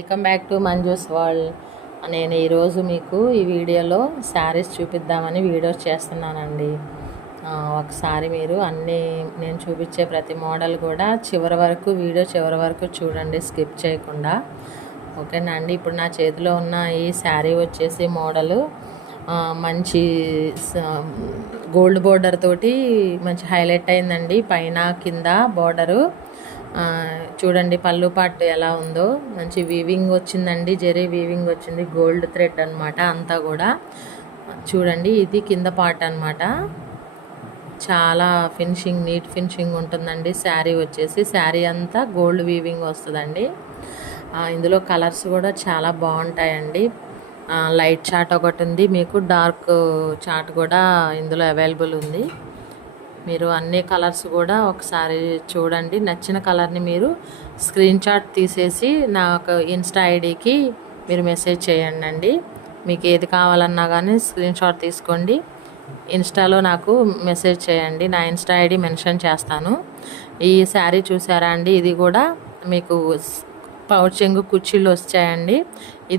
Welcome back to Manju's world. నేను ఈరోజు మీకు ఈ వీడియోలో శారీస్ చూపిద్దామని వీడియోస్ చేస్తున్నానండి. ఒకసారి మీరు నేను చూపించే ప్రతి మోడల్ కూడా వీడియో చివరి వరకు చూడండి, స్కిప్ చేయకుండా. ఓకేనా అండి. ఇప్పుడు నా చేతిలో ఉన్న ఈ శారీ వచ్చేసి మోడలు మంచి గోల్డ్ బోర్డర్ తోటి మంచి హైలైట్ అయిందండి. పైన కింద బోర్డరు చూడండి, పళ్ళు పాటు ఎలా ఉందో మంచి వీవింగ్ వచ్చిందండి, జరీ వీవింగ్ వచ్చింది, గోల్డ్ థ్రెడ్ అనమాట అంతా కూడా. చూడండి, ఇది కింద పార్ట్ అనమాట. చాలా నీట్ ఫినిషింగ్ ఉంటుందండి. శారీ వచ్చేసి శారీ అంతా గోల్డ్ వీవింగ్ వస్తుందండి. ఇందులో కలర్స్ కూడా చాలా బాగుంటాయండి. లైట్ చార్ట్ ఒకటి ఉంది, మీకు డార్క్ చార్ట్ కూడా ఇందులో అవైలబుల్ ఉంది. మీరు అన్ని కలర్స్ కూడా ఒకసారి చూడండి. నచ్చిన కలర్ని మీరు స్క్రీన్ షాట్ తీసేసి నాకు ఇన్స్టా ఐడికి మీరు మెసేజ్ చేయండి అండి. మీకు ఏది కావాలన్నా కానీ స్క్రీన్ షాట్ తీసుకోండి, ఇన్స్టాలో నాకు మెసేజ్ చేయండి. నా ఇన్స్టా ఐడి మెన్షన్ చేస్తాను. ఈ శారీ చూసారా అండి, ఇది కూడా మీకు పౌచెంగు కుర్చీలు వచ్చాయండి.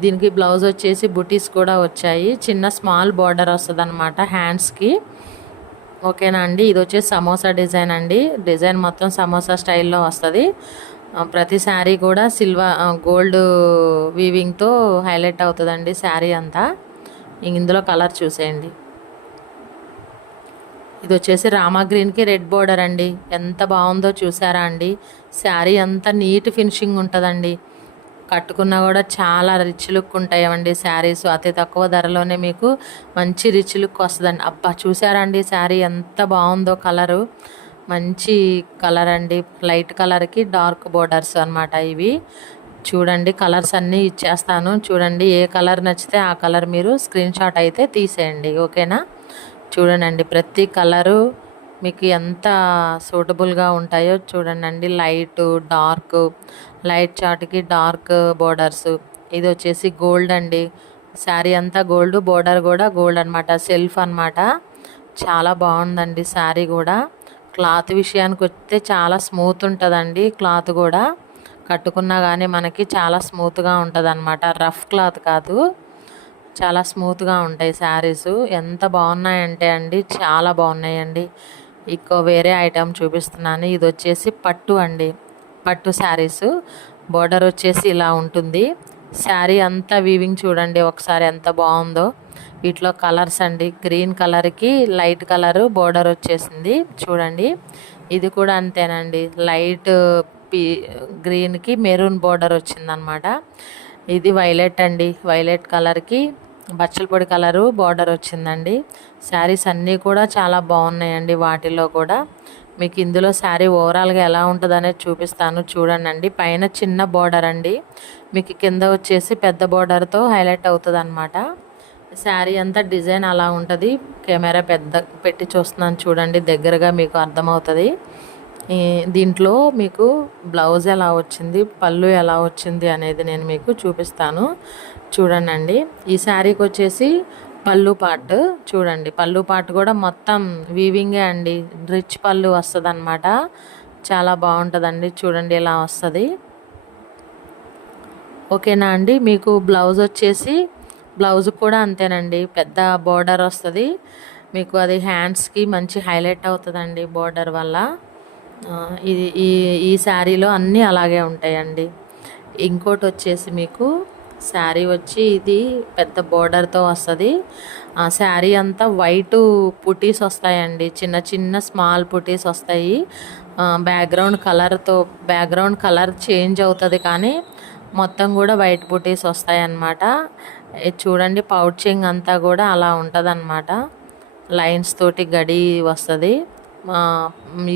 దీనికి బ్లౌజ్ వచ్చేసి బుటీస్ కూడా వచ్చాయి. చిన్న స్మాల్ బార్డర్ వస్తుంది అనమాట హ్యాండ్స్కి. ఓకేనా అండి. ఇది వచ్చేసి సమోసా డిజైన్ అండి. డిజైన్ మొత్తం సమోసా స్టైల్లో వస్తుంది. ప్రతి శారీ కూడా గోల్డ్ వీవింగ్తో హైలైట్ అవుతుందండి శారీ అంతా. ఇందులో కలర్ చూసేయండి. ఇది వచ్చేసి రామా గ్రీన్కి రెడ్ బోర్డర్ అండి. ఎంత బాగుందో చూసారా అండి. శారీ అంతా నీట్ ఫినిషింగ్ ఉంటుందండి. కట్టుకున్నా కూడా చాలా రిచ్ లుక్ ఉంటాయండి శారీస్. అతి తక్కువ ధరలోనే మీకు మంచి రిచ్ లుక్ వస్తుందండి. అబ్బా చూసారా అండి, శారీ ఎంత బాగుందో. కలరు మంచి కలర్ అండి. లైట్ కలర్కి డార్క్ బోర్డర్స్ అనమాట ఇవి. చూడండి, కలర్స్ అన్నీ ఇచ్చేస్తాను. చూడండి, ఏ కలర్ నచ్చితే ఆ కలర్ మీరు స్క్రీన్ షాట్ అయితే తీసేయండి. ఓకేనా. చూడండి, ప్రతి కలరు మీకు ఎంత సూటబుల్గా ఉంటాయో చూడండి. లైట్ చాట్కి డార్క్ బోర్డర్స్. ఇది వచ్చేసి గోల్డ్ అండి. శారీ అంతా గోల్డ్, బోర్డర్ కూడా గోల్డ్ అనమాట, సెల్ఫ్ అనమాట. చాలా బాగుందండి శారీ కూడా. క్లాత్ విషయానికి వస్తే చాలా స్మూత్ ఉంటుందండి. క్లాత్ కూడా కట్టుకున్నా కానీ మనకి చాలా స్మూత్గా ఉంటుంది అనమాట. రఫ్ క్లాత్ కాదు, చాలా స్మూత్గా ఉంటాయి శారీస్. ఎంత బాగున్నాయంటే అండి, చాలా బాగున్నాయండి. వేరే ఐటమ్ చూపిస్తున్నాను. ఇది వచ్చేసి పట్టు అండి. పట్టు శారీస్. బోర్డర్ వచ్చేసి ఇలా ఉంటుంది. శారీ అంతా వీవింగ్ చూడండి ఒకసారి ఎంత బాగుందో. వీటిలో కలర్స్ అండి, గ్రీన్ కలర్కి లైట్ కలర్ బోర్డర్ వచ్చేసింది చూడండి. ఇది కూడా అంతేనండి, లైట్ గ్రీన్కి మెరూన్ బోర్డర్ వచ్చిందనమాట. ఇది వైలెట్ అండి, వైలెట్ కలర్కి బచ్చల పొడి కలరు బార్డర్ వచ్చిందండి. శారీస్ అన్నీ కూడా చాలా బాగున్నాయండి. వాటిలో కూడా మీకు ఇందులో శారీ ఓవరాల్గా ఎలా ఉంటుంది అనేది చూపిస్తాను చూడండి. పైన చిన్న బార్డర్ అండి, మీకు కింద వచ్చేసి పెద్ద బార్డర్తో హైలైట్ అవుతుంది అనమాట. శారీ అంతా డిజైన్ అలా ఉంటుంది. కెమెరా పెట్టి చూస్తున్నాను చూడండి, దగ్గరగా మీకు అర్థమవుతుంది. దీంట్లో మీకు బ్లౌజ్ ఎలా వచ్చింది, పళ్ళు ఎలా వచ్చింది అనేది నేను మీకు చూపిస్తాను చూడండి. ఈ శారీకి వచ్చేసి పళ్ళు పార్ట్ చూడండి. పళ్ళు పార్ట్ కూడా మొత్తం వీవింగే అండి, రిచ్ పళ్ళు వస్తుంది అనమాట. చాలా బాగుంటుందండి. చూడండి ఇలా వస్తుంది. ఓకేనా అండి. మీకు బ్లౌజ్ వచ్చేసి బ్లౌజ్ కూడా అంతేనండి, పెద్ద బోర్డర్ వస్తుంది మీకు. అది హ్యాండ్స్కి మంచి హైలైట్ అవుతుందండి బోర్డర్ వల్ల. ఇది ఈ శారీలో అన్నీ అలాగే ఉంటాయండి. ఇంకోటి వచ్చేసి మీకు శారీ వచ్చి ఇది పెద్ద బోర్డర్తో వస్తుంది. శారీ అంతా వైట్ పుటీస్ వస్తాయండి, చిన్న చిన్న స్మాల్ పుటీస్ వస్తాయి. బ్యాక్గ్రౌండ్ కలర్ చేంజ్ అవుతుంది కానీ మొత్తం కూడా వైట్ పుటీస్ వస్తాయి అన్నమాట. చూడండి, పౌచింగ్ అంతా కూడా అలా ఉంటుంది అన్నమాట. లైన్స్ తోటి గడి వస్తుంది.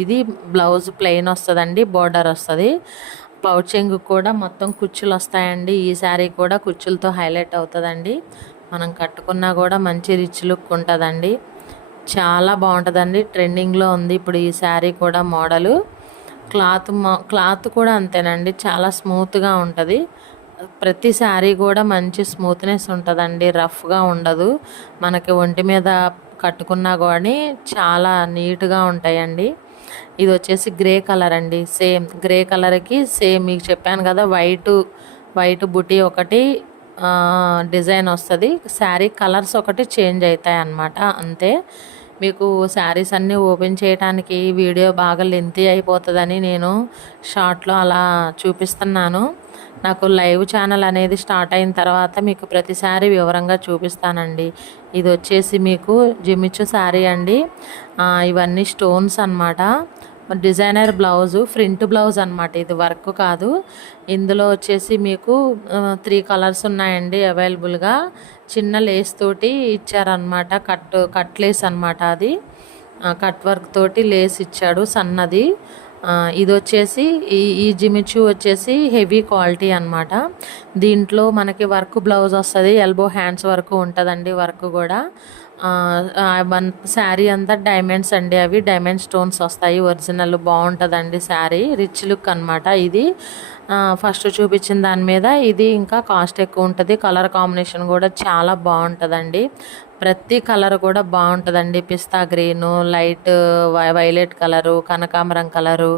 ఇది బ్లౌజ్ ప్లెయిన్ వస్తుందండి, బోర్డర్ వస్తుంది. పౌచింగ్ కూడా మొత్తం కుచ్చులు వస్తాయండి. ఈ శారీ కూడా కుచ్చులతో హైలైట్ అవుతుందండి. మనం కట్టుకున్నా కూడా మంచి రిచ్ లుక్ ఉంటుందండి. చాలా బాగుంటుందండి. ట్రెండింగ్లో ఉంది ఇప్పుడు ఈ శారీ కూడా మోడలు. క్లాత్ కూడా అంతేనండి, చాలా స్మూత్గా ఉంటుంది. ప్రతి శారీ కూడా మంచి స్మూత్నెస్ ఉంటుందండి, రఫ్గా ఉండదు. మనకి ఒంటి మీద కట్టుకున్నా కానీ చాలా నీట్గా ఉంటాయండి. ఇది వచ్చేసి గ్రే కలర్ అండి. సేమ్ గ్రే కలర్కి సేమ్ మీకు చెప్పాను కదా, వైట్ వైట్ బుటీ ఒకటి డిజైన్ వస్తుంది. శారీ కలర్స్ ఒకటి చేంజ్ అవుతాయి అన్నమాట, అంతే. మీకు శారీస్ అన్నీ ఓపెన్ చేయడానికి వీడియో బాగా లెంతీ అయిపోతుందని నేను షార్ట్లో అలా చూపిస్తున్నాను. నాకు లైవ్ ఛానల్ అనేది స్టార్ట్ అయిన తర్వాత మీకు ప్రతిసారి వివరంగా చూపిస్తానండి. ఇది వచ్చేసి మీకు జిమిచు శారీ అండి. ఇవన్నీ స్టోన్స్ అన్నమాట. డిజైనర్ బ్లౌజు, ఫ్రంట్ బ్లౌజ్ అనమాట, ఇది వర్క్ కాదు. ఇందులో వచ్చేసి మీకు 3 కలర్స్ ఉన్నాయండి అవైలబుల్గా. చిన్న లేస్ తోటి ఇచ్చారనమాట, కట్ లేస్ అనమాట. అది కట్ వర్క్ తోటి లేస్ ఇచ్చాడు సన్నది. ఇది వచ్చేసి ఈ జిమిచు వచ్చేసి హెవీ క్వాలిటీ అనమాట. దీంట్లో మనకి వర్క్ బ్లౌజ్ వస్తుంది, ఎల్బో హ్యాండ్స్ వరకు ఉంటుందండి వర్క్ కూడా. శారీ అంతా డైమండ్స్ అండి, అవి డైమండ్ స్టోన్స్ వస్తాయి, ఒరిజినల్ బాగుంటుందండి శారీ, రిచ్ లుక్ అనమాట. ఇది ఫస్ట్ చూపించిన దాని మీద ఇది ఇంకా కాస్ట్ ఎక్కువ ఉంటుంది. కలర్ కాంబినేషన్ కూడా చాలా బాగుంటుందండి. ప్రతి కలర్ కూడా బాగుంటుందండి. పిస్తా గ్రీను, లైట్ వైలెట్ కలరు, కనకాంబరం కలరు,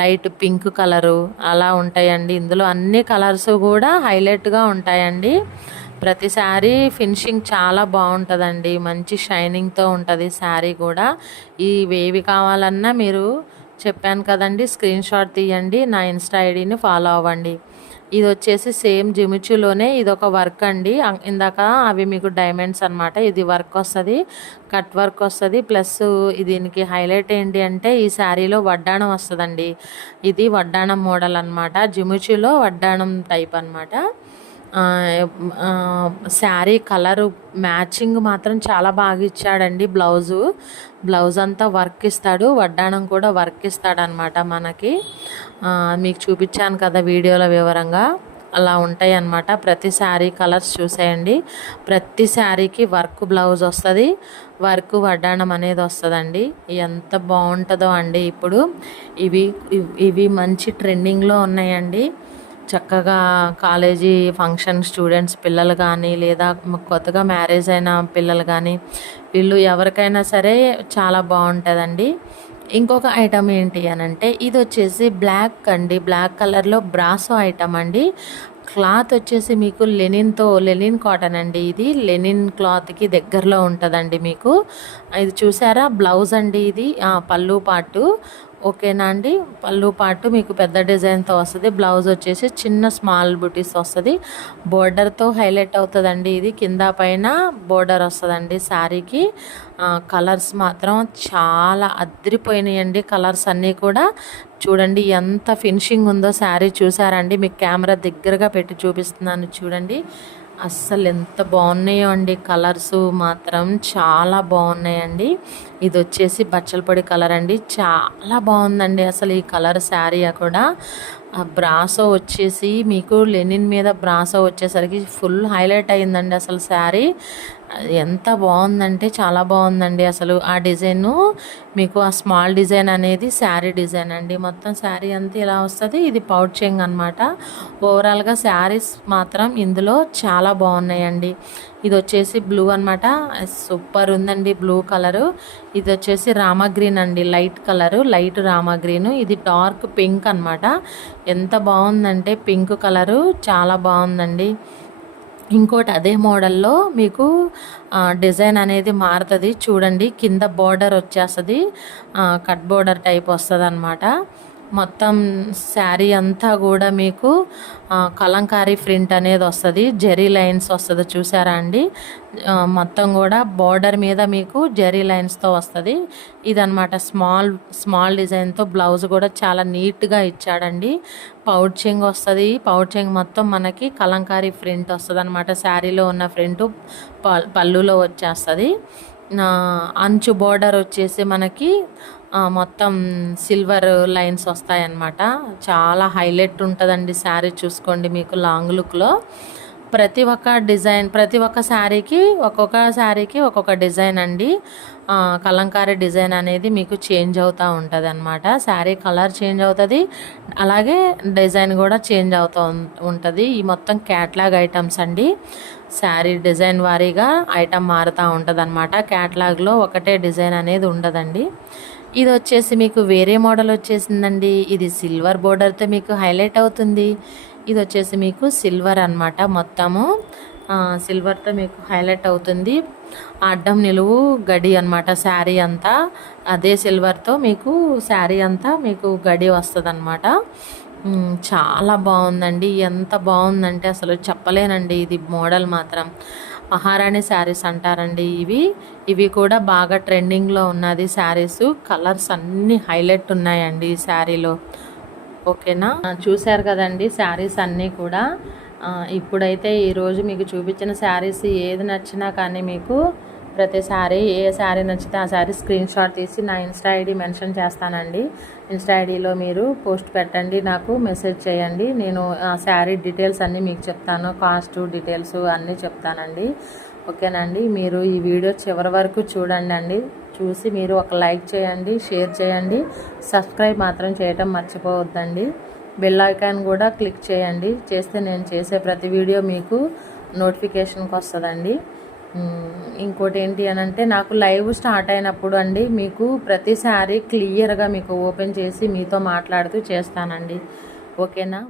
లైట్ పింక్ కలరు అలా ఉంటాయండి. ఇందులో అన్ని కలర్స్ కూడా హైలైట్గా ఉంటాయండి. ప్రతి శారీ ఫినిషింగ్ చాలా బాగుంటుందండి, మంచి షైనింగ్తో ఉంటుంది శారీ కూడా. ఇవేవి కావాలన్నా మీరు చెప్పాను కదండి, స్క్రీన్ షాట్ తీయండి, నా ఇన్స్టా ఐడిని ఫాలో అవ్వండి. ఇది వచ్చేసి సేమ్ జిమిచులోనే ఇది ఒక వర్క్ అండి. ఇందాక అవి మీకు డైమండ్స్ అనమాట, ఇది వర్క్ వస్తుంది, కట్ వర్క్ వస్తుంది. ప్లస్ దీనికి హైలైట్ ఏంటి అంటే ఈ శారీలో వడ్డాణం వస్తుందండి. ఇది వడ్డాణం మోడల్ అనమాట, జిమిచులో వడ్డాణం టైప్ అనమాట. శారీ కలరు మ్యాచింగ్ మాత్రం చాలా బాగా ఇచ్చాడండి. బ్లౌజ్ అంతా వర్క్ ఇస్తాడు, వడ్డాణం కూడా వర్క్ ఇస్తాడనమాట మనకి. మీకు చూపించాను కదా వీడియోలో వివరంగా, అలా ఉంటాయి అన్నమాట. ప్రతి శారీ కలర్స్ చూసేయండి. ప్రతి శారీకి వర్క్ బ్లౌజ్ వస్తుంది, వర్క్ వడ్డాణం అనేది వస్తుందండి. ఎంత బాగుంటుందో అండి. ఇప్పుడు ఇవి మంచి ట్రెండింగ్లో ఉన్నాయండి. చక్కగా కాలేజీ ఫంక్షన్ స్టూడెంట్స్ పిల్లలు కానీ, లేదా కొత్తగా మ్యారేజ్ అయిన పిల్లలు కానీ, వీళ్ళు ఎవరికైనా సరే చాలా బాగుంటుందండి. ఇంకొక ఐటమ్ ఏంటి అని అంటే ఇది వచ్చేసి బ్లాక్ అండి, బ్లాక్ కలర్లో బ్రాసో ఐటమ్ అండి. క్లాత్ వచ్చేసి మీకు లెనిన్ కాటన్ అండి. ఇది లెనిన్ క్లాత్కి దగ్గరలో ఉంటుందండి మీకు. ఇది చూసారా బ్లౌజ్ అండి, ఇది పళ్ళు పాటు. ఓకేనా అండి, పళ్ళు పాటు మీకు పెద్ద డిజైన్తో వస్తుంది. బ్లౌజ్ వచ్చేసి చిన్న స్మాల్ బుటీస్ వస్తుంది, బోర్డర్తో హైలైట్ అవుతుందండి. ఇది కింద పైన బోర్డర్ వస్తుందండి శారీకి. కలర్స్ మాత్రం చాలా అదిరిపోయినాయండి. కలర్స్ అన్నీ కూడా చూడండి ఎంత ఫినిషింగ్ ఉందో శారీ. చూసారండి, మీకు కెమెరా దగ్గరగా పెట్టి చూపిస్తున్నాను చూడండి. అస్సలు ఎంత బాగున్నాయో అండి, కలర్స్ మాత్రం చాలా బాగున్నాయండి. ఇది వచ్చేసి బచ్చల పొడి కలర్ అండి, చాలా బాగుందండి అసలు ఈ కలర్ శారీ కూడా. బ్రాసో వచ్చేసి మీకు లెనిన్ మీద బ్రాసో వచ్చేసరికి ఫుల్ హైలైట్ అయిందండి అసలు శారీ. ఎంత బాగుందంటే చాలా బాగుందండి అసలు. ఆ డిజైను మీకు ఆ స్మాల్ డిజైన్ అనేది శారీ డిజైన్ అండి. మొత్తం శారీ అంతా ఇలా వస్తుంది. ఇది పౌచ్ చెంగ్ అనమాట. ఓవరాల్గా శారీస్ మాత్రం ఇందులో చాలా బాగున్నాయండి. ఇది వచ్చేసి బ్లూ అనమాట, సూపర్ ఉందండి బ్లూ కలరు. ఇది వచ్చేసి రామా గ్రీన్ అండి, light colour, light Rama green. ఇది డార్క్ పింక్ అనమాట. ఎంత బాగుందంటే పింక్ కలరు చాలా బాగుందండి. ఇంకోటి అదే మోడల్లో మీకు డిజైన్ అనేది మారుతుంది చూడండి. కింద బోర్డర్ వచ్చేస్తుంది, కట్ బోర్డర్ టైప్ వస్తుంది అనమాట. మొత్తం శారీ అంతా కూడా మీకు కలంకారీ ప్రింట్ అనేది వస్తుంది, జెరీ లైన్స్ వస్తుంది చూసారా అండి. మొత్తం కూడా బోర్డర్ మీద మీకు జెరీ లైన్స్తో వస్తుంది. ఇదనమాట స్మాల్ డిజైన్తో. బ్లౌజ్ కూడా చాలా నీట్గా ఇచ్చాడండి. పౌచింగ్ వస్తుంది, పౌచింగ్ మొత్తం మనకి కలంకారీ ప్రింట్ వస్తుంది అనమాట. శారీలో ఉన్న ప్రింట్ పళ్ళులో వచ్చేస్తుంది. అంచు బోర్డర్ వచ్చేసి మనకి మొత్తం సిల్వర్ లైన్స్ వస్తాయన్నమాట. చాలా హైలైట్ ఉంటుందండి శారీ. చూసుకోండి మీకు లాంగ్ లుక్లో ప్రతి ఒక్క శారీకి ఒక్కొక్క డిజైన్ అండి. కలంకారీ డిజైన్ అనేది మీకు చేంజ్ అవుతూ ఉంటుంది అనమాట. శారీ కలర్ చేంజ్ అవుతుంది, అలాగే డిజైన్ కూడా చేంజ్ అవుతూ ఉంటుంది. ఈ మొత్తం క్యాట్లాగ్ ఐటమ్స్ అండి. శారీ డిజైన్ వారీగా ఐటమ్ మారుతూ ఉంటుంది అనమాట. క్యాట్లాగ్లో ఒకటే డిజైన్ అనేది ఉండదండి. ఇది వచ్చేసి మీకు వేరే మోడల్ వచ్చేసిందండి. ఇది సిల్వర్ బోర్డర్తో మీకు హైలైట్ అవుతుంది. ఇది వచ్చేసి మీకు సిల్వర్ అన్నమాట. మొత్తము సిల్వర్తో మీకు హైలైట్ అవుతుంది. అడ్డం నిలువు గడి అన్నమాట శారీ అంతా. అదే సిల్వర్తో మీకు శారీ అంతా మీకు గడి వస్తుందన్నమాట. చాలా బాగుందండి. ఎంత బాగుందంటే అసలు చెప్పలేనండి. ఇది మోడల్ మాత్రం మహారాణి శారీస్ అంటారండి. ఇవి కూడా బాగా ట్రెండింగ్లో ఉన్నది శారీస్. కలర్స్ అన్నీ హైలైట్ ఉన్నాయండి ఈ శారీలో. ఓకేనా, చూశారు కదండి శారీస్ అన్నీ కూడా. ఇప్పుడైతే ఈరోజు మీకు చూపించిన శారీస్ ఏది నచ్చినా కానీ మీకు ప్రతి శారీ, ఏ శారీ నచ్చితే ఆ శారీ స్క్రీన్ షాట్ తీసి నా ఇన్స్టా ఐడి మెన్షన్ చేస్తానండి. ఇన్స్టా ఐడిలో మీరు పోస్ట్ పెట్టండి, నాకు మెసేజ్ చేయండి. నేను ఆ శారీ డీటెయిల్స్ అన్నీ మీకు చెప్తాను, కాస్ట్ డీటెయిల్స్ అన్నీ చెప్తానండి. ఓకేనండి, మీరు ఈ వీడియో చివరి వరకు చూడండి. చూసి మీరు ఒక లైక్ చేయండి, షేర్ చేయండి, సబ్స్క్రైబ్ మాత్రం చేయటం మర్చిపోవద్దండి. బెల్ ఐకాన్ కూడా క్లిక్ చేయండి. చేస్తే నేను చేసే ప్రతి వీడియో మీకు నోటిఫికేషన్కి వస్తుందండి. ఇంకోటి ఏంటి అని అంటే, నాకు లైవ్ స్టార్ట్ అయినప్పుడు అండి మీకు ప్రతిసారి క్లియర్గా మీకు ఓపెన్ చేసి మీతో మాట్లాడుతూ చేస్తానండి. ఓకేనా.